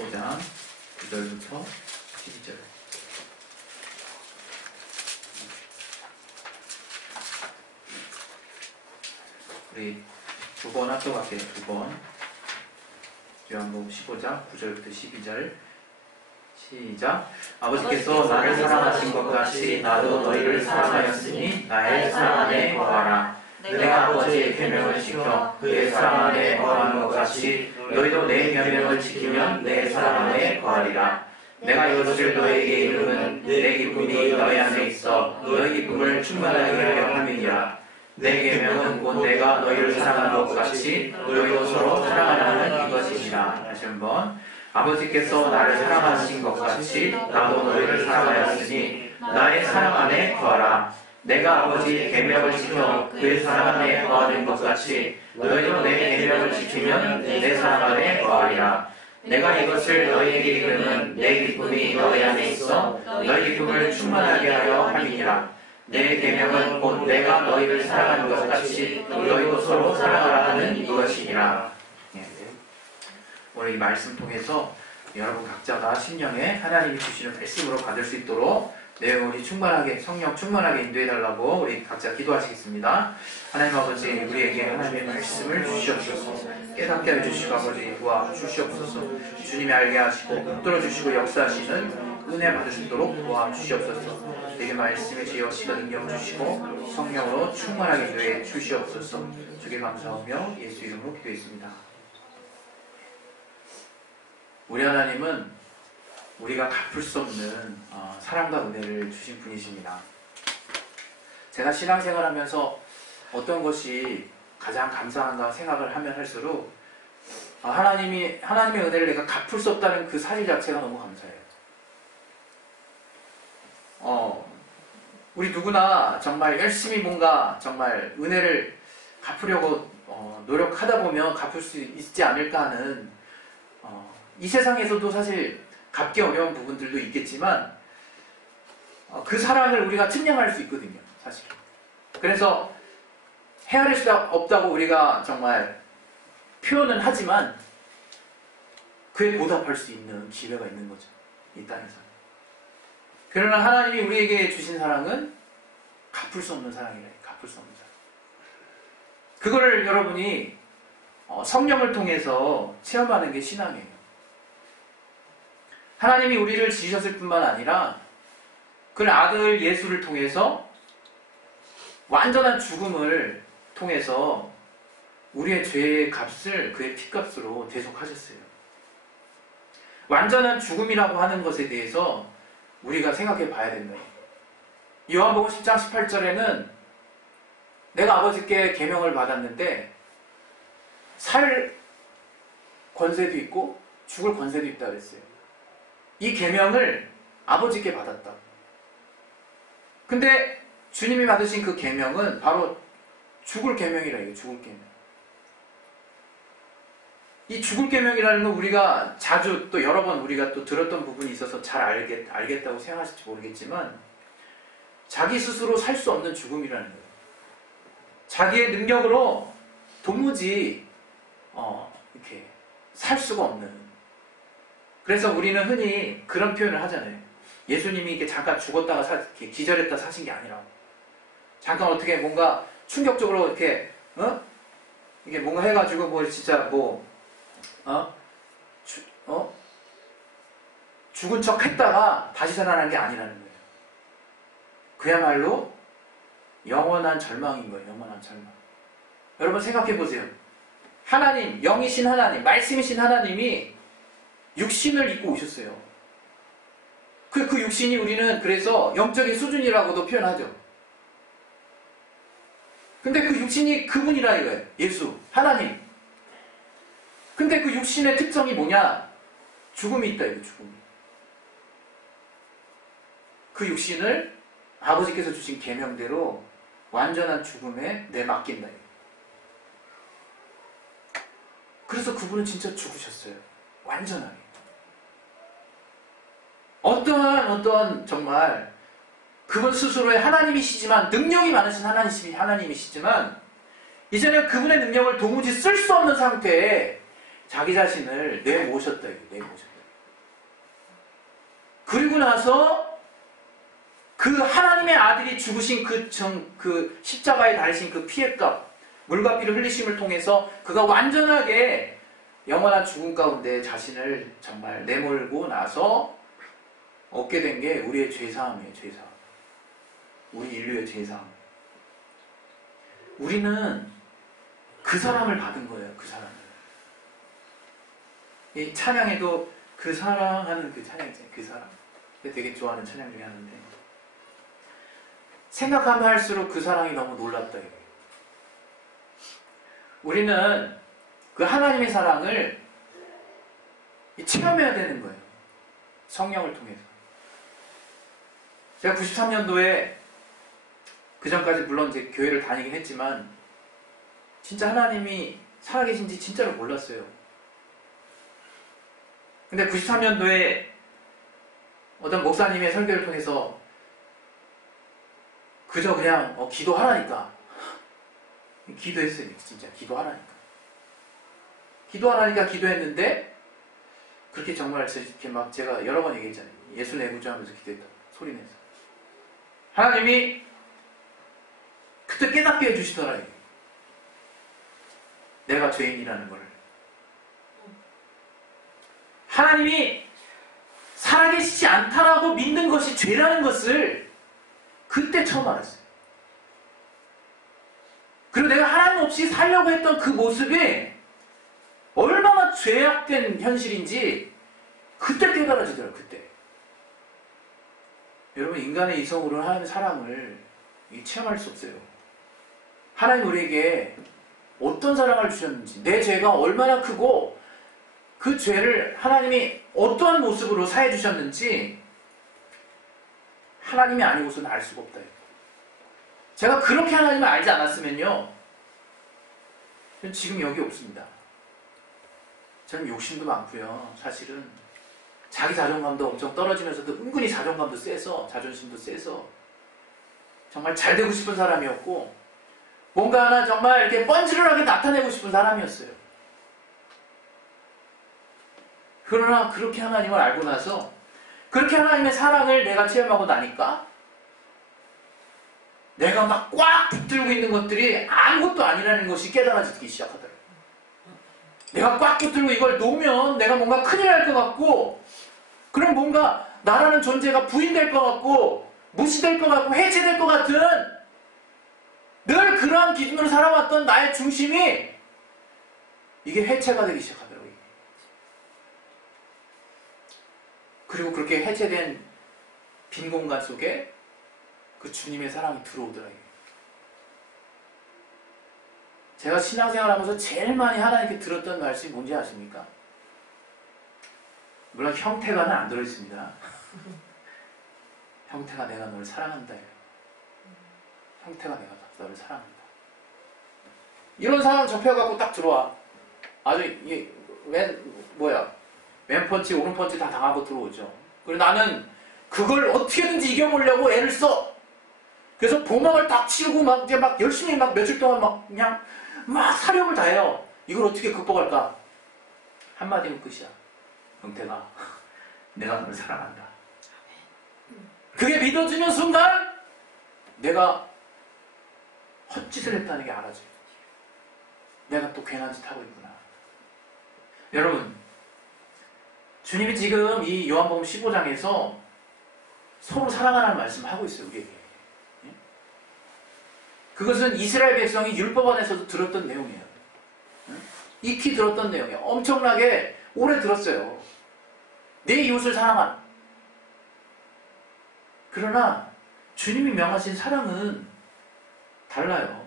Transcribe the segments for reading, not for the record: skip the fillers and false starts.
15장 9절부터 12절. 우리 두 번 합독할게요. 두 번. 요한복음 15장 9절부터 12절. 시작. 아버지께서 나를 사랑하신 것 같이 나도 너희를 사랑하였으니 나의 사랑 안에 거하라. 내가 아버지의 계명을 지켜 그의 사랑 안에 거하는 것 같이 너희도 내 계명을 지키면 내 사랑 안에 거하리라. 내가 이것을 너희에게 이름은 내 기쁨이 너희 안에 있어 너희 기쁨을 충만하게 하려 함이니라. 내 계명은 곧 내가 너희를 사랑하는 것 같이 너희도 서로 사랑하라는 이것이니라. 다시 한번. 아버지께서 나를 사랑하신 것 같이 나도 너희를 사랑하였으니 나의 사랑 안에 거하라. 내가 아버지의 계명을 지켜 그의 사랑 안에 거하는 것 같이 너희도 내 계명을 지키면 내 사랑 안에 거하리라. 내가 이것을 너희에게 이르는 내 기쁨이 너희 안에 있어 너희 기쁨을 충만하게 하려 함이니라. 내 계명은 곧 내가 너희를 사랑하는 것 같이 너희도 서로 사랑하라 하는 이것이니라. 오늘 이 말씀 통해서 여러분 각자가 심령에 하나님이 주시는 말씀으로 받을 수 있도록 내용이 충만하게, 성령 충만하게 인도해달라고 우리 각자 기도하시겠습니다. 하나님 아버지, 우리에게 하나님의 말씀을 주시옵소서. 깨닫게 해주시고 아버지 도와주시옵소서. 주님이 알게 하시고 붙들어 주시고 역사하시는 은혜 받을 수 있도록 도와주시옵소서. 내게 말씀의 지혜와 시간 능력 주시고 성령으로 충만하게 인도해 주시옵소서. 주께 감사하며 예수 이름으로 기도했습니다. 우리 하나님은 우리가 갚을 수 없는 사랑과 은혜를 주신 분이십니다. 제가 신앙생활하면서 어떤 것이 가장 감사한가 생각을 하면 할수록 하나님의 은혜를 내가 갚을 수 없다는 그 사실 자체가 너무 감사해요. 우리 누구나 정말 열심히 뭔가 정말 은혜를 갚으려고 노력하다 보면 갚을 수 있지 않을까 하는 이 세상에서도 사실 갚기 어려운 부분들도 있겠지만 그 사랑을 우리가 측량할 수 있거든요, 사실. 그래서 헤아릴 수 없다고 우리가 정말 표현은 하지만 그에 보답할 수 있는 기회가 있는 거죠, 이 땅에서. 그러나 하나님이 우리에게 주신 사랑은 갚을 수 없는 사랑이래요. 갚을 수 없는 사랑. 그거를 여러분이 성령을 통해서 체험하는 게 신앙이에요. 하나님이 우리를 지으셨을 뿐만 아니라 그 아들 예수를 통해서 완전한 죽음을 통해서 우리의 죄의 값을 그의 피값으로 대속하셨어요. 완전한 죽음이라고 하는 것에 대해서 우리가 생각해 봐야 된다. 요한복음 10장 18절에는 내가 아버지께 계명을 받았는데 살 권세도 있고 죽을 권세도 있다 그랬어요. 이 계명을 아버지께 받았다. 근데 주님이 받으신 그 계명은 바로 죽을 계명이라 해요. 죽을 계명. 이 죽을 계명이라는 건 우리가 자주 또 여러 번 우리가 또 들었던 부분이 있어서 잘 알겠다고 생각하실지 모르겠지만 자기 스스로 살 수 없는 죽음이라는 거예요. 자기의 능력으로 도무지 이렇게 살 수가 없는. 그래서 우리는 흔히 그런 표현을 하잖아요. 예수님이 이렇게 잠깐 죽었다가 이렇게 기절했다 사신 게 아니라고. 잠깐 어떻게 뭔가 충격적으로 이렇게 이게 뭔가 해가지고 뭐 진짜 죽은 척 했다가 다시 살아난 게 아니라는 거예요. 그야말로 영원한 절망인 거예요. 영원한 절망. 여러분 생각해 보세요. 하나님, 영이신 하나님, 말씀이신 하나님이 육신을 입고 오셨어요. 그 육신이 우리는 그래서 영적인 수준이라고도 표현하죠. 근데 그 육신이 그분이라 이거예요. 예수, 하나님. 근데 그 육신의 특성이 뭐냐? 죽음이 있다, 이거 죽음이. 그 육신을 아버지께서 주신 계명대로 완전한 죽음에 내맡긴다. 그래서 그분은 진짜 죽으셨어요. 완전하게. 어떠한 정말 그분 스스로의 하나님이시지만 능력이 많으신 하나님이시지만 이제는 그분의 능력을 도무지 쓸 수 없는 상태에 자기 자신을 내모셨다. 내모셨다. 그리고 나서 그 하나님의 아들이 죽으신 그 십자가에 달리신 그 피해값, 물과 피를 흘리심을 통해서 그가 완전하게 영원한 죽음 가운데 자신을 정말 내몰고 나서 얻게 된 게 우리의 죄사함이에요. 죄사함. 우리 인류의 죄사함. 우리는 그 사람을 받은 거예요. 그 사람을. 이 찬양에도 그 사랑하는 그 찬양 있잖아요. 그 사랑. 되게 좋아하는 찬양 중에 하는데, 생각하면 할수록 그 사랑이 너무 놀랍다. 이거예요. 우리는 그 하나님의 사랑을 체험해야 되는 거예요. 성령을 통해서. 제가 93년도에 그 전까지 물론 이제 교회를 다니긴 했지만 진짜 하나님이 살아계신지 진짜로 몰랐어요. 근데 93년도에 어떤 목사님의 설교를 통해서 그저 그냥 기도하라니까 기도했어요. 진짜 기도하라니까 기도했는데 그렇게 정말 이렇게 막 제가 여러 번 얘기했잖아요. 예수 내구조하면서 기도했다. 소리내서 하나님이 그때 깨닫게 해주시더라. 내가 죄인이라는 걸. 하나님이 살아계시지 않다라고 믿는 것이 죄라는 것을 그때 처음 알았어요. 그리고 내가 하나님 없이 살려고 했던 그 모습이 얼마나 죄악된 현실인지 그때 깨달아지더라고요. 그때. 여러분, 인간의 이성으로는 하나님의 사랑을 체험할 수 없어요. 하나님 우리에게 어떤 사랑을 주셨는지, 내 죄가 얼마나 크고 그 죄를 하나님이 어떠한 모습으로 사해 주셨는지 하나님이 아니고서는 알 수가 없다. 제가 그렇게 하나님을 알지 않았으면요, 저는 지금 여기 없습니다. 저는 욕심도 많고요. 사실은 자기 자존감도 엄청 떨어지면서도 은근히 자존감도 세서, 자존심도 세서 정말 잘 되고 싶은 사람이었고, 뭔가 하나 정말 이렇게 뻔질하게 나타내고 싶은 사람이었어요. 그러나 그렇게 하나님을 알고 나서, 그렇게 하나님의 사랑을 내가 체험하고 나니까 내가 막 꽉 붙들고 있는 것들이 아무것도 아니라는 것이 깨달아지기 시작하더라고요. 내가 꽉 붙들고 이걸 놓으면 내가 뭔가 큰일 날 것 같고, 그럼 뭔가 나라는 존재가 부인될 것 같고, 무시될 것 같고, 해체될 것 같은, 늘 그러한 기준으로 살아왔던 나의 중심이 이게 해체가 되기 시작하더라고요. 그리고 그렇게 해체된 빈 공간 속에 그 주님의 사랑이 들어오더라고요. 제가 신앙생활 하면서 제일 많이 하나님께 들었던 말씀이 뭔지 아십니까? 물론 형태가는 안 들어있습니다. 형태가 내가 너를 사랑한다. 형태가 내가 너를 사랑한다. 이런 상황 접혀갖고 딱 들어와. 아주 이게 왼펀치 오른펀치 다 당하고 들어오죠. 그리고 나는 그걸 어떻게든지 이겨보려고 애를 써. 그래서 보막을 딱 치우고 이제 열심히 며칠 동안 그냥 사력을 다해요. 이걸 어떻게 극복할까? 한마디면 끝이야. 형태가 내가 너를 사랑한다. 그게 믿어지는 순간 내가 헛짓을 했다는 게 알아져요. 내가 또 괜한 짓 하고 있구나. 여러분, 주님이 지금 이 요한복음 15장에서 서로 사랑하라는 말씀을 하고 있어요. 우리에게. 그것은 이스라엘 백성이 율법 안에서도 들었던 내용이에요. 익히 들었던 내용이에요. 엄청나게 오래 들었어요. 내 이웃을 사랑하라. 그러나 주님이 명하신 사랑은 달라요.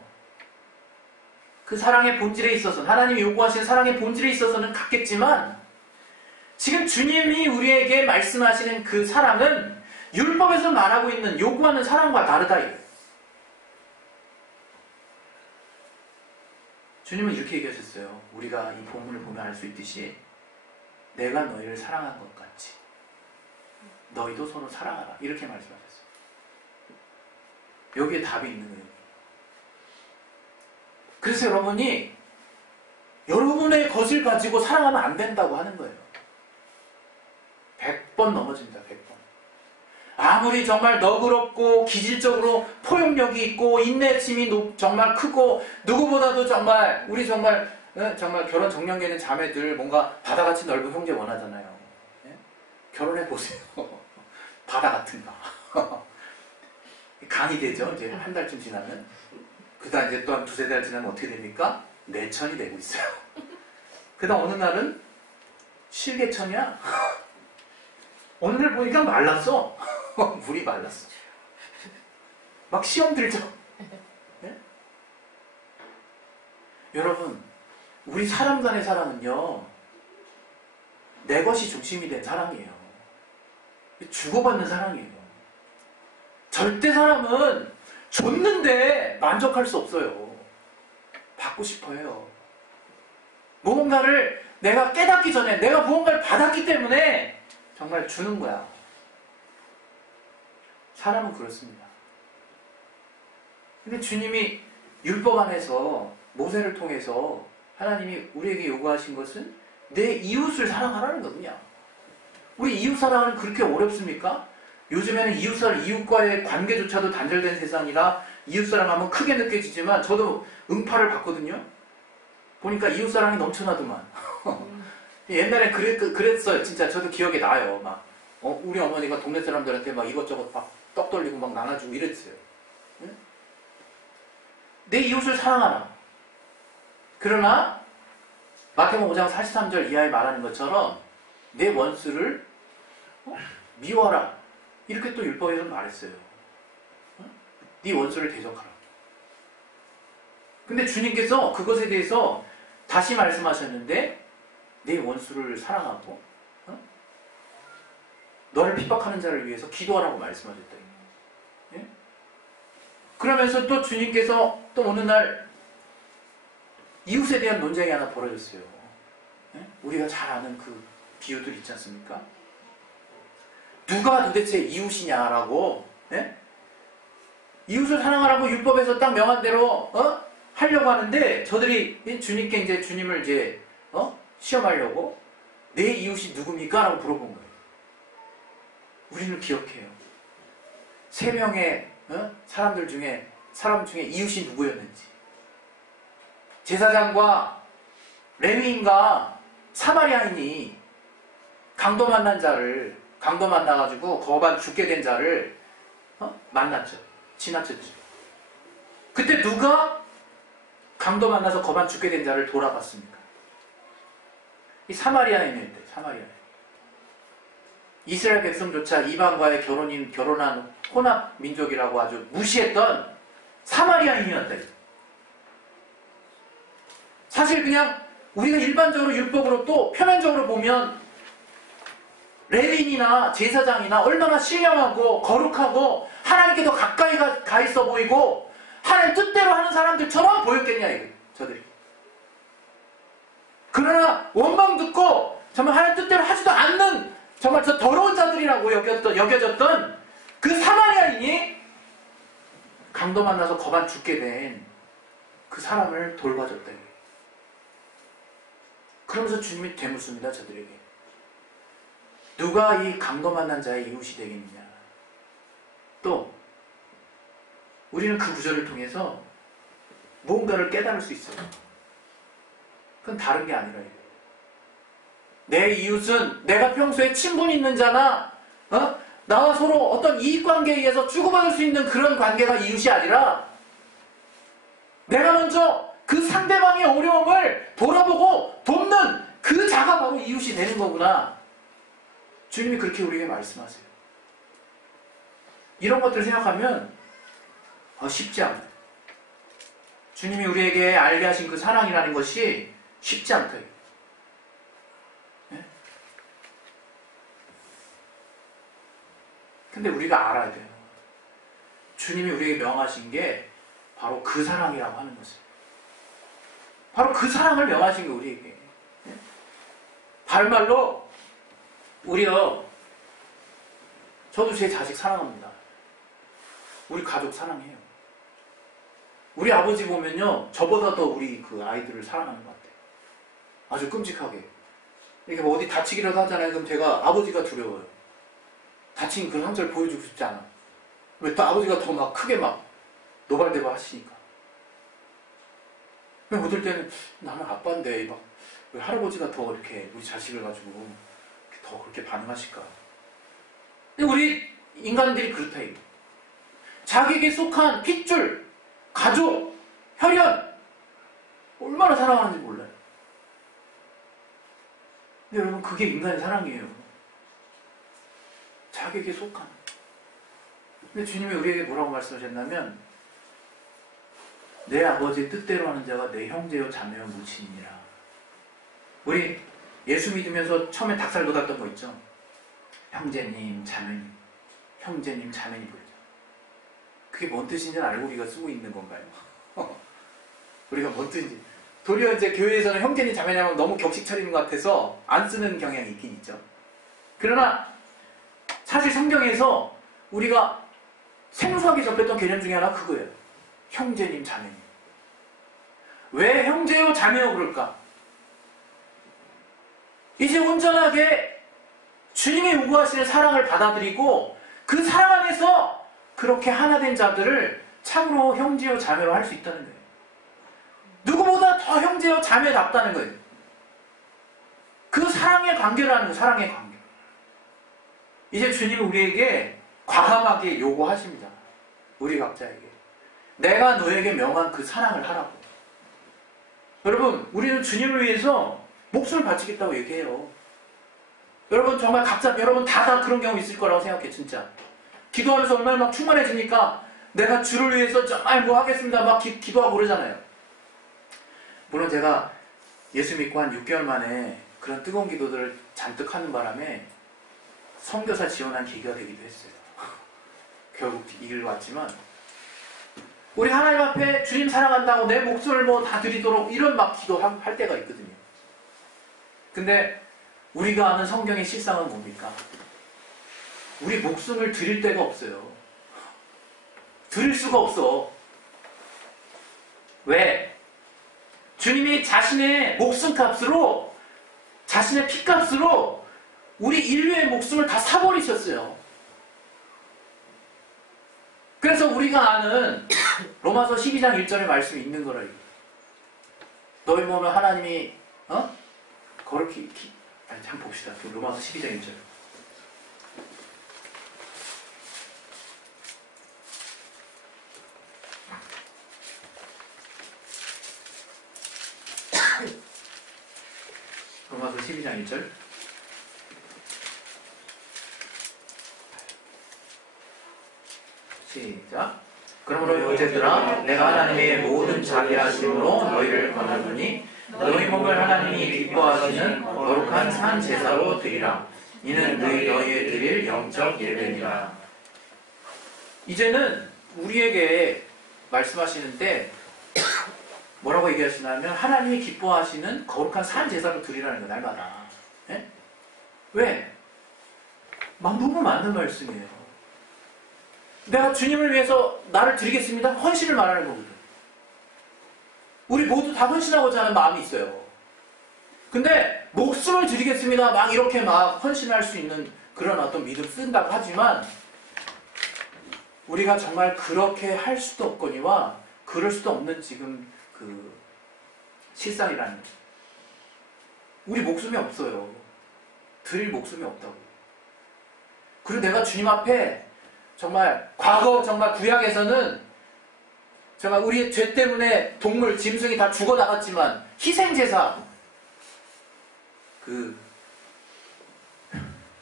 그 사랑의 본질에 있어서는, 하나님이 요구하신 사랑의 본질에 있어서는 같겠지만, 지금 주님이 우리에게 말씀하시는 그 사랑은 율법에서 말하고 있는, 요구하는 사랑과 다르다. 주님은 이렇게 얘기하셨어요. 우리가 이 본문을 보면 알 수 있듯이, 내가 너희를 사랑한 것 같이 너희도 서로 사랑하라. 이렇게 말씀하셨어요. 여기에 답이 있는 거예요. 그래서 여러분이 여러분의 것을 가지고 사랑하면 안 된다고 하는 거예요. 100번 넘어집니다. 100번. 아무리 정말 너그럽고 기질적으로 포용력이 있고 인내심이 정말 크고 누구보다도 정말 우리 정말 정말 결혼 정년기에는 자매들 뭔가 바다같이 넓은 형제 원하잖아요. 예? 결혼해보세요. 바다 같은 거. 강이 되죠. 이제 한 달쯤 지나면. 그 다음 이제 또 한 두세 달 지나면 어떻게 됩니까? 내천이 되고 있어요. 그 다음 어느 날은 실개천이야. 어느 날 보니까 말랐어. 물이 말랐어. 막 시험 들죠. 네? 여러분, 우리 사람 간의 사랑은요, 내 것이 중심이 된 사랑이에요. 주고받는 사랑이에요. 절대 사람은 줬는데 만족할 수 없어요. 받고 싶어 해요. 무언가를 내가 깨닫기 전에 내가 무언가를 받았기 때문에 정말 주는 거야. 사람은 그렇습니다. 근데 주님이 율법 안에서 모세를 통해서 하나님이 우리에게 요구하신 것은 내 이웃을 사랑하라는 거군요. 우리 이웃 사랑은 그렇게 어렵습니까? 요즘에는 이웃과의 관계조차도 단절된 세상이라 이웃 사랑하면 크게 느껴지지만 저도 응파를 받거든요. 보니까 이웃 사랑이 넘쳐나더만. 옛날에 그랬어요. 진짜 저도 기억에 나요. 막 우리 어머니가 동네 사람들한테 막 이것저것 막 떡 돌리고 막 나눠주고 이랬어요. 응? 내 이웃을 사랑하라. 그러나 마태복음 5장 43절 이하에 말하는 것처럼 내 원수를 미워하라. 이렇게 또 율법에서 말했어요. 네 원수를 대적하라. 근데 주님께서 그것에 대해서 다시 말씀하셨는데 내 원수를 사랑하고 너를 핍박하는 자를 위해서 기도하라고 말씀하셨다. 예? 그러면서 또 주님께서 또 어느 날 이웃에 대한 논쟁이 하나 벌어졌어요. 예? 우리가 잘 아는 그 비유들 있지 않습니까? 누가 도대체 이웃이냐라고, 예? 이웃을 사랑하라고 율법에서 딱 명한 대로 하려고 하는데 저들이 주님께 이제 주님을 이제 시험하려고 내 이웃이 누굽니까? 라고 물어본 거예요. 우리는 기억해요. 3명의 사람 중에 이웃이 누구였는지. 제사장과 레위인과 사마리아인이 강도 만나가지고 거반 죽게 된 자를 만났죠. 지나쳤죠. 그때 누가 강도 만나서 거반 죽게 된 자를 돌아봤습니까? 이 사마리아인이었대. 사마리아인. 이스라엘 백성조차 이방과의 결혼한 혼합 민족이라고 아주 무시했던 사마리아인이었다. 사실 그냥 우리가 일반적으로 율법으로 또 표면적으로 보면 레위인이나 제사장이나 얼마나 신령하고 거룩하고 하나님께 더 가까이 가 있어 보이고 하나님 뜻대로 하는 사람들처럼 보였겠냐 이거 저들이. 그러나 원망 듣고 정말 하나님 뜻대로 하지도 않는 정말 저 더러운 자들이라고 여겨졌던 그 사마리아인이 강도 만나서 거반 죽게 된 그 사람을 돌봐줬다. 그러면서 주님이 되묻습니다. 저들에게. 누가 이 강도 만난 자의 이웃이 되겠느냐. 또 우리는 그 구절을 통해서 무언가를 깨달을 수 있어요. 그건 다른 게 아니라 내 이웃은 내가 평소에 친분 있는 자나 나와 서로 어떤 이익관계에 의해서 주고받을 수 있는 그런 관계가 이웃이 아니라 내가 먼저 그 상대방의 어려움을 돌아보고 돕는 그 자가 바로 이웃이 되는 거구나. 주님이 그렇게 우리에게 말씀하세요. 이런 것들을 생각하면 쉽지 않아요. 주님이 우리에게 알게 하신 그 사랑이라는 것이 쉽지 않다. 네? 근데 우리가 알아야 돼요. 주님이 우리에게 명하신 게 바로 그 사랑이라고 하는 것을. 바로 그 사랑을 명하신 게 우리에게. 네? 다른 말로 저도 제 자식 사랑합니다. 우리 가족 사랑해요. 우리 아버지 보면요, 저보다 더 우리 그 아이들을 사랑하는 것 같아요. 아주 끔찍하게. 이렇게 뭐 어디 다치기라도 하잖아요. 그럼 제가 아버지가 두려워요. 다친 그 상처를 보여주고 싶지 않아. 왜 또 아버지가 더 막 크게 막 노발대발 하시니까. 어떨 때는 나는 아빠인데 막 왜 할아버지가 더 이렇게 우리 자식을 가지고 더 그렇게 반응하실까? 근데 우리 인간들이 그렇다 이거. 자기에게 속한 핏줄, 가족, 혈연 얼마나 사랑하는지 몰라요. 근데 여러분 그게 인간의 사랑이에요. 자기에게 속한. 근데 주님이 우리에게 뭐라고 말씀하셨냐면 내 아버지의 뜻대로 하는 자가 내 형제요 자매요 모친이니라. 우리 예수 믿으면서 처음에 닭살 돋았던 거 있죠? 형제님, 자매님. 형제님, 자매님 보이죠? 그게 뭔 뜻인지는 알고 우리가 쓰고 있는 건가요? 우리가 뭔 뜻인지. 도리어 이제 교회에서는 형제님, 자매님 하면 너무 격식 차리는 것 같아서 안 쓰는 경향이 있긴 있죠. 그러나 사실 성경에서 우리가 생소하게 접했던 개념 중에 하나 그거예요. 형제님, 자매님. 왜 형제요, 자매요 그럴까? 이제 온전하게 주님이 요구하시는 사랑을 받아들이고 그 사랑 안에서 그렇게 하나 된 자들을 참으로 형제요, 자매로 할 수 있다는 거예요. 누구보다 더 형제요, 자매답다는 거예요. 그 사랑의 관계를 하는 거예요. 사랑의 관계. 이제 주님은 우리에게 과감하게 요구하십니다. 우리 각자에게. 내가 너에게 명한 그 사랑을 하라고. 여러분, 우리는 주님을 위해서 목숨을 바치겠다고 얘기해요. 여러분 정말 각자 여러분 다 그런 경우 있을 거라고 생각해. 진짜 기도하면서 얼마나 막 충만해지니까 내가 주를 위해서 정말 뭐 하겠습니다 막 기도하고 그러잖아요. 물론 제가 예수 믿고 한 6개월 만에 그런 뜨거운 기도들을 잔뜩 하는 바람에 선교사 지원한 계기가 되기도 했어요. 결국 이 길로 왔지만 우리 하나님 앞에 주님 사랑한다고 내 목숨을 뭐 다 드리도록 이런 막 기도할 때가 있거든요. 근데 우리가 아는 성경의 실상은 뭡니까? 우리 목숨을 드릴 데가 없어요. 드릴 수가 없어. 왜? 주님이 자신의 목숨값으로 자신의 피값으로 우리 인류의 목숨을 다 사버리셨어요. 그래서 우리가 아는 로마서 12장 1절의 말씀이 있는 거라. 너희 보면 하나님이 거룩히 한번 봅시다. 로마서 12장 1절. 로마서 12장 1절. 시작. 그러므로 형제들아 내가 하나님의 모든 자비하심으로 너희를 권하노니 너희 몸을 하나님이 기뻐하시는 거룩한 산 제사로 드리라. 이는 너희에 드릴 영적 예배니라. 이제는 우리에게 말씀하시는데 뭐라고 얘기하시냐면 하나님이 기뻐하시는 거룩한 산 제사로 드리라는 거예요. 날마다. 네? 왜? 너무 맞는 말씀이에요. 내가 주님을 위해서 나를 드리겠습니다. 헌신을 말하는 거거든. 우리 모두 다 헌신하고자 하는 마음이 있어요. 근데 목숨을 드리겠습니다. 막 이렇게 막 헌신할 수 있는 그런 어떤 믿음 쓴다고 하지만 우리가 정말 그렇게 할 수도 없거니와 그럴 수도 없는 지금 그 실상이라는 거죠. 우리 목숨이 없어요. 드릴 목숨이 없다고. 그리고 내가 주님 앞에 정말 과거 정말 구약에서는 정말 우리의 죄 때문에 동물, 짐승이 다 죽어나갔지만 희생제사 그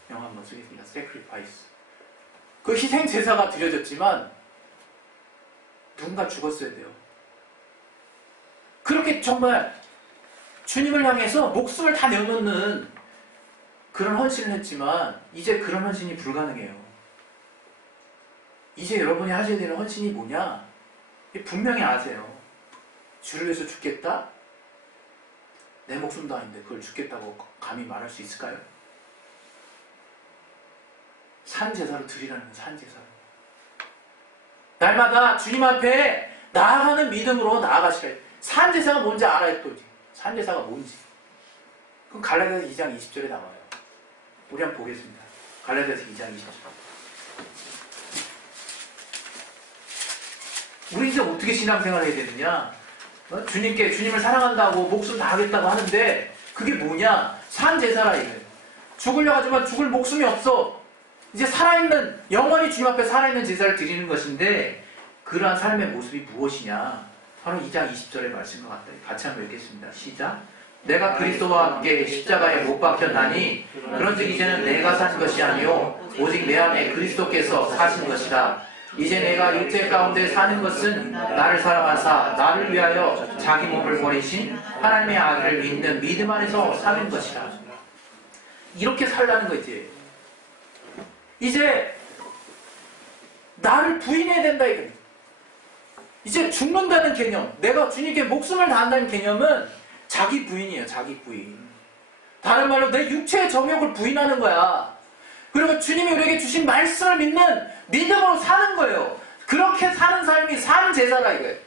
영어 한번 쓰겠습니다. sacrifice 그 희생제사가 드려졌지만 누군가 죽었어야 돼요. 그렇게 정말 주님을 향해서 목숨을 다 내어놓는 그런 헌신을 했지만 이제 그런 헌신이 불가능해요. 이제 여러분이 하셔야 되는 헌신이 뭐냐? 분명히 아세요. 주를 위해서 죽겠다? 내 목숨도 아닌데 그걸 죽겠다고 감히 말할 수 있을까요? 산제사로 드리라는 건 산제사로. 날마다 주님 앞에 나아가는 믿음으로 나아가시라. 산제사가 뭔지 알아야 또 산제사가 뭔지. 그럼 갈라디아서 2장 20절에 나와요. 우리 한번 보겠습니다. 갈라디아서 2장 20절. 우리 이제 어떻게 신앙생활을 해야 되느냐? 주님을 사랑한다고 목숨 다 하겠다고 하는데 그게 뭐냐? 산 제사라 이거예요. 죽으려 하지만 죽을 목숨이 없어. 이제 살아있는, 영원히 주님 앞에 살아있는 제사를 드리는 것인데 그러한 삶의 모습이 무엇이냐? 바로 2장 20절의 말씀과 같다. 같이 한번 읽겠습니다. 시작. 내가 그리스도와 함께 십자가에 못 박혔나니 그런즉 이제는 내가 산 것이 아니요 오직 내 안에 그리스도께서 사신 것이라. 이제 내가 육체 가운데 사는 것은 나를 사랑하사 나를 위하여 자기 몸을 버리신 하나님의 아들을 믿는 믿음 안에서 사는 것이라. 이렇게 살라는 거지. 이제 나를 부인해야 된다 이거. 이제 죽는다는 개념, 내가 주님께 목숨을 다한다는 개념은 자기 부인이에요. 자기 부인. 다른 말로 내 육체의 정욕을 부인하는 거야. 그리고 주님이 우리에게 주신 말씀을 믿는 믿음으로 사는 거예요. 그렇게 사는 삶이 산 제사라 이거예요.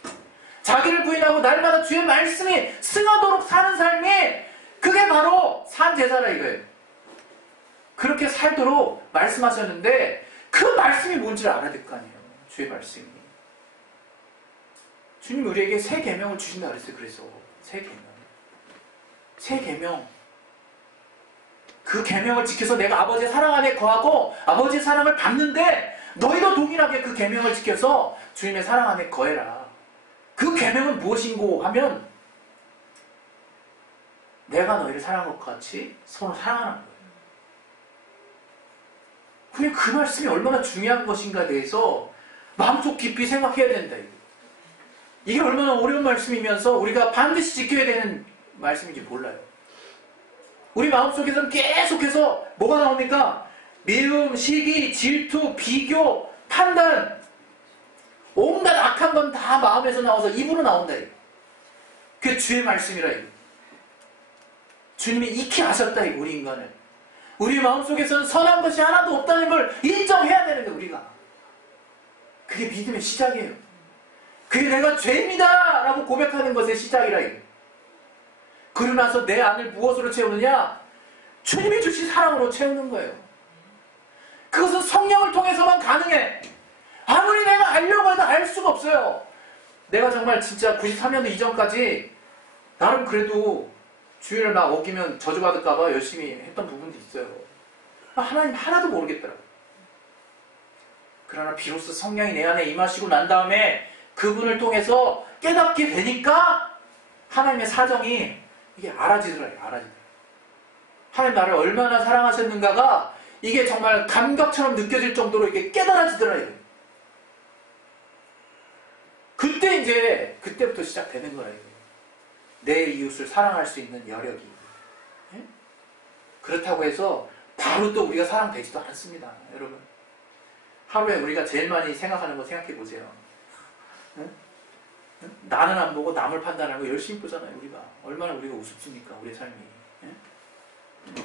자기를 부인하고 날마다 주의 말씀이 승하도록 사는 삶이 그게 바로 산 제사라 이거예요. 그렇게 살도록 말씀하셨는데 그 말씀이 뭔지를 알아야 될 거 아니에요. 주의 말씀이. 주님 우리에게 새 계명을 주신다 그랬어요. 그래서 새 계명. 새 계명. 그 계명을 지켜서 내가 아버지의 사랑 안에 거하고 아버지의 사랑을 받는데 너희도 동일하게 그 계명을 지켜서 주님의 사랑 안에 거해라. 그 계명은 무엇인고 하면 내가 너희를 사랑한 것 같이 서로 사랑하는 거예요. 그냥 그 말씀이 얼마나 중요한 것인가에 대해서 마음속 깊이 생각해야 된다. 이게 얼마나 어려운 말씀이면서 우리가 반드시 지켜야 되는 말씀인지 몰라요. 우리 마음속에서는 계속해서 뭐가 나옵니까? 미움, 시기, 질투, 비교, 판단, 온갖 악한 건 다 마음에서 나와서 입으로 나온다. 그게 주의 말씀이라. 주님이 익히 아셨다. 우리 인간을. 우리 마음속에서는 선한 것이 하나도 없다는 걸 인정해야 되는 거예요. 우리가. 그게 믿음의 시작이에요. 그게 내가 죄입니다 라고 고백하는 것의 시작이라. 그러고 나서 내 안을 무엇으로 채우느냐? 주님이 주신 사랑으로 채우는 거예요. 그것은 성령을 통해서만 가능해. 아무리 내가 알려고 해도 알 수가 없어요. 내가 정말 진짜 93년도 이전까지 나름 그래도 주일을 막 어기면 저주받을까봐 열심히 했던 부분도 있어요. 하나님 하나도 모르겠더라고요. 그러나 비로소 성령이 내 안에 임하시고 난 다음에 그분을 통해서 깨닫게 되니까 하나님의 사정이 이게 알아지더라고요. 알아지더라고요. 하나님 나를 얼마나 사랑하셨는가가 이게 정말 감각처럼 느껴질 정도로 이게 깨달아지더라고요. 그때부터 시작되는 거예요. 내 이웃을 사랑할 수 있는 여력이. 예? 그렇다고 해서 바로 또 우리가 사랑되지도 않습니다. 여러분. 하루에 우리가 제일 많이 생각하는 거 생각해 보세요. 예? 나는 안 보고 남을 판단하고 열심히 보잖아요. 우리가. 얼마나 우리가 우습습니까? 우리의 삶이. 예?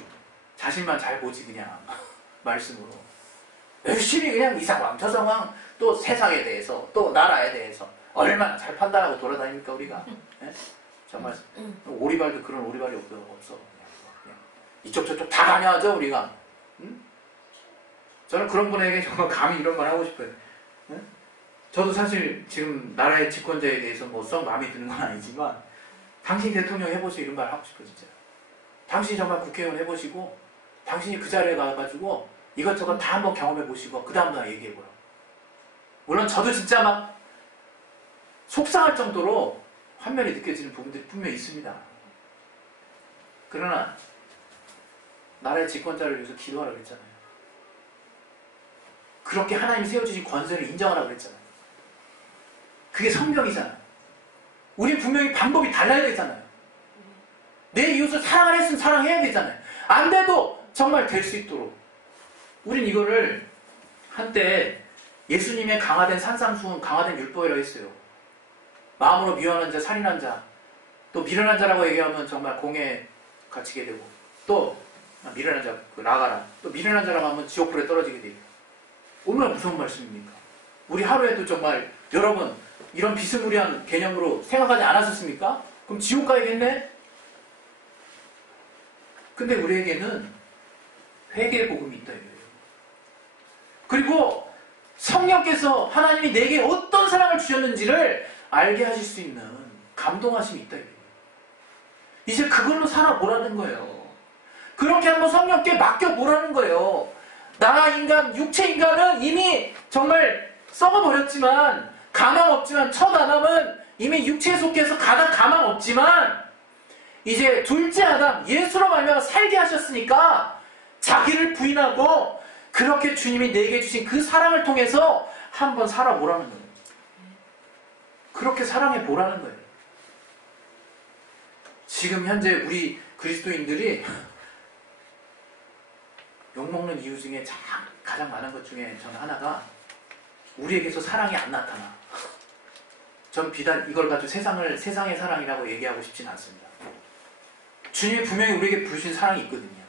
자신만 잘 보지 그냥. 말씀으로. 열심히 그냥 이 상황 저 상황 또 세상에 대해서 또 나라에 대해서 얼마나 잘 판단하고 돌아다닙니까 우리가. 예? 정말 오리발도 그런 오리발이 없어. 그냥 이쪽 저쪽 다 다녀야죠 우리가. 응? 저는 그런 분에게 정말 감히 이런 말 하고 싶어요. 응? 저도 사실 지금 나라의 집권자에 대해서 뭐 썩 마음에 드는 건 아니지만 당신 대통령 해보시고 이런 말 하고 싶어요. 진짜. 당신이 정말 국회의원 해보시고 당신이 그 자리에 가가지고 이것저것 다 한번 경험해보시고 그 다음 날 얘기해보라고. 물론 저도 진짜 막 속상할 정도로 환멸이 느껴지는 부분들이 분명히 있습니다. 그러나 나라의 집권자를 위해서 기도하라고 그랬잖아요. 그렇게 하나님이 세워주신 권세를 인정하라고 그랬잖아요. 그게 성경이잖아요. 우린 분명히 방법이 달라야 되잖아요. 내 이웃을 사랑을 했으면 사랑해야 되잖아요. 안 돼도 정말 될 수 있도록. 우린 이거를 한때 예수님의 강화된 산상수훈, 강화된 율법이라고 했어요. 마음으로 미워하는 자, 살인한 자, 또 미련한 자라고 얘기하면 정말 공에 갇히게 되고, 또 미련한 자, 나가라. 또 미련한 자라고 하면 지옥불에 떨어지게 되고. 얼마나 무서운 말씀입니까? 우리 하루에도 정말 여러분 이런 비스무리한 개념으로 생각하지 않았었습니까? 그럼 지옥 가야겠네? 근데 우리에게는 회개의 복음이 있다 이거예요. 그리고 성령께서 하나님이 내게 어떤 사랑을 주셨는지를 알게 하실 수 있는 감동하심이 있다. 이제 그걸로 살아보라는 거예요. 그렇게 한번 성령께 맡겨보라는 거예요. 나 인간, 육체 인간은 이미 정말 썩어버렸지만, 가망 없지만, 첫 아담은 이미 육체에 속해서 가망 없지만, 이제 둘째 아담, 예수로 말미암아 살게 하셨으니까, 자기를 부인하고, 그렇게 주님이 내게 주신 그 사랑을 통해서 한번 살아보라는 거예요. 그렇게 사랑해보라는 거예요. 지금 현재 우리 그리스도인들이 욕먹는 이유 중에 가장 많은 것 중에 저는 하나가 우리에게서 사랑이 안 나타나. 전 비단 이걸 가지고 세상의 사랑이라고 얘기하고 싶진 않습니다. 주님이 분명히 우리에게 부르신 사랑이 있거든요.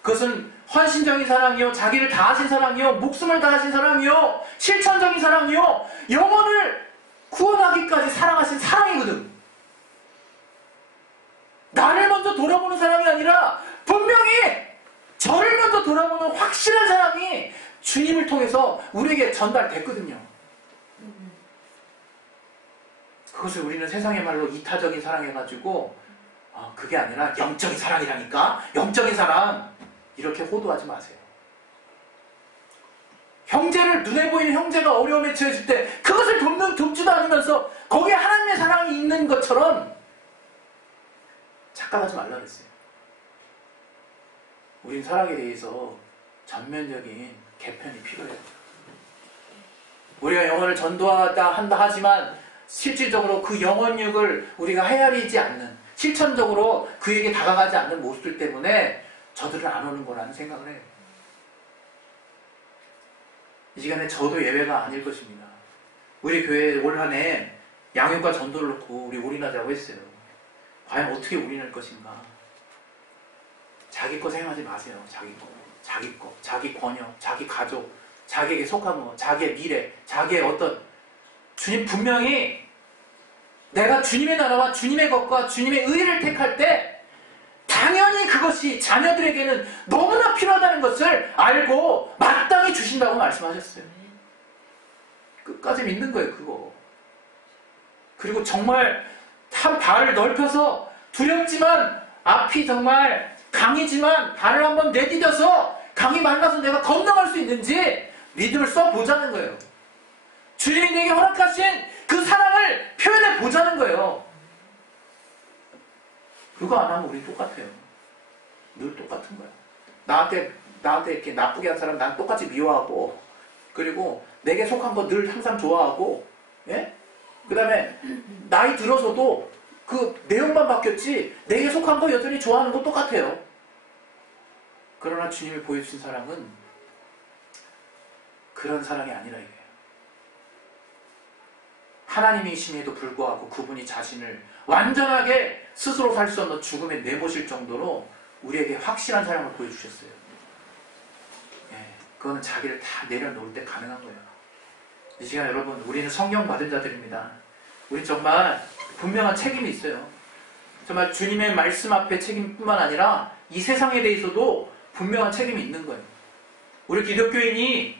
그것은 헌신적인 사랑이요, 자기를 다하신 사랑이요, 목숨을 다하신 사랑이요, 실천적인 사랑이요, 영혼을 구원하기까지 사랑하신 사랑이거든. 나를 먼저 돌아보는 사랑이 아니라 분명히 저를 먼저 돌아보는 확실한 사랑이 주님을 통해서 우리에게 전달됐거든요. 그것을 우리는 세상의 말로 이타적인 사랑해가지고 그게 아니라 영적인 사랑이라니까, 영적인 사랑, 이렇게 호도하지 마세요. 형제를, 눈에 보이는 형제가 어려움에 처해질 때 그것을 돕지도 않으면서 거기에 하나님의 사랑이 있는 것처럼 착각하지 말라 그랬어요. 우린 사랑에 대해서 전면적인 개편이 필요해요. 우리가 영혼을 전도하다 한다 하지만 실질적으로 그 영혼육을 우리가 헤아리지 않는, 실천적으로 그에게 다가가지 않는 모습들 때문에 저들은 안 오는 거라는 생각을 해요. 이 시간에 저도 예외가 아닐 것입니다. 우리 교회에 올 한 해 양육과 전도를 놓고 우리 올인하자고 했어요. 과연 어떻게 올인할 것인가? 자기 거 생각하지 마세요. 자기 거, 자기 권역, 자기 가족, 자기에게 속한 것, 자기의 미래, 자기의 어떤, 주님 분명히 내가 주님의 나라와 주님의 것과 주님의 의를 택할 때 당연히 그것이 자녀들에게는 너무나 필요하다는 것을 알고 마땅히 주신다고 말씀하셨어요. 끝까지 믿는 거예요, 그거. 그리고 정말 한 발을 넓혀서 두렵지만 앞이 정말 강이지만 발을 한번 내디뎌서 강이 말라서 내가 건너갈 수 있는지 믿음을 써보자는 거예요. 주님이 내게 허락하신 그 사랑을 표현해 보자는 거예요. 그거 안 하면 우리 똑같아요. 늘 똑같은 거야. 나한테 이렇게 나쁘게 한 사람 난 똑같이 미워하고, 그리고 내게 속한 거 늘 항상 좋아하고, 예? 그 다음에 나이 들어서도 그 내용만 바뀌었지 내게 속한 거 여전히 좋아하는 거 똑같아요. 그러나 주님이 보여주신 사랑은 그런 사랑이 아니라 이거예요. 하나님이심에도 불구하고 그분이 자신을 완전하게 스스로 살 수 없는 죽음에 내모실 정도로 우리에게 확실한 사랑을 보여주셨어요. 예, 그거는 자기를 다 내려놓을 때 가능한 거예요. 이 시간 여러분, 우리는 성령 받은 자들입니다. 우리 정말 분명한 책임이 있어요. 정말 주님의 말씀 앞에 책임뿐만 아니라 이 세상에 대해서도 분명한 책임이 있는 거예요. 우리 기독교인이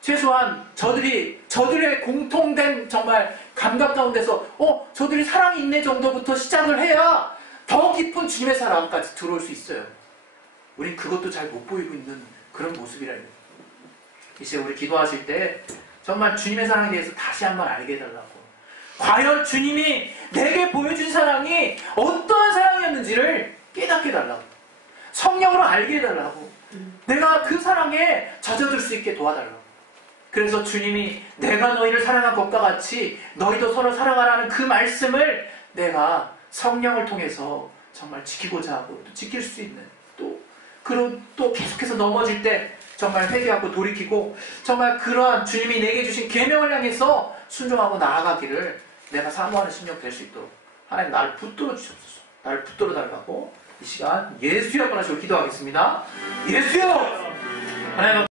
최소한 저들의 공통된 정말 감각 가운데서 저들이 사랑이 있네 정도부터 시작을 해야 더 깊은 주님의 사랑까지 들어올 수 있어요. 우린 그것도 잘 못 보이고 있는 그런 모습이라. 이제 우리 기도하실 때 정말 주님의 사랑에 대해서 다시 한번 알게 해달라고. 과연 주님이 내게 보여준 사랑이 어떠한 사랑이었는지를 깨닫게 해달라고. 성령으로 알게 해달라고. 내가 그 사랑에 젖어들 수 있게 도와달라고. 그래서 주님이 내가 너희를 사랑한 것과 같이 너희도 서로 사랑하라는 그 말씀을 내가 성령을 통해서 정말 지키고자 하고 또 지킬 수 있는, 또 계속해서 넘어질 때 정말 회개하고 돌이키고 정말 그러한 주님이 내게 주신 계명을 향해서 순종하고 나아가기를 내가 사모하는 심령 될 수 있도록 하나님 나를 붙들어 주시옵소서. 나를 붙들어 달라고 이 시간 예수여 한번 하시고 기도하겠습니다. 예수여! 하나님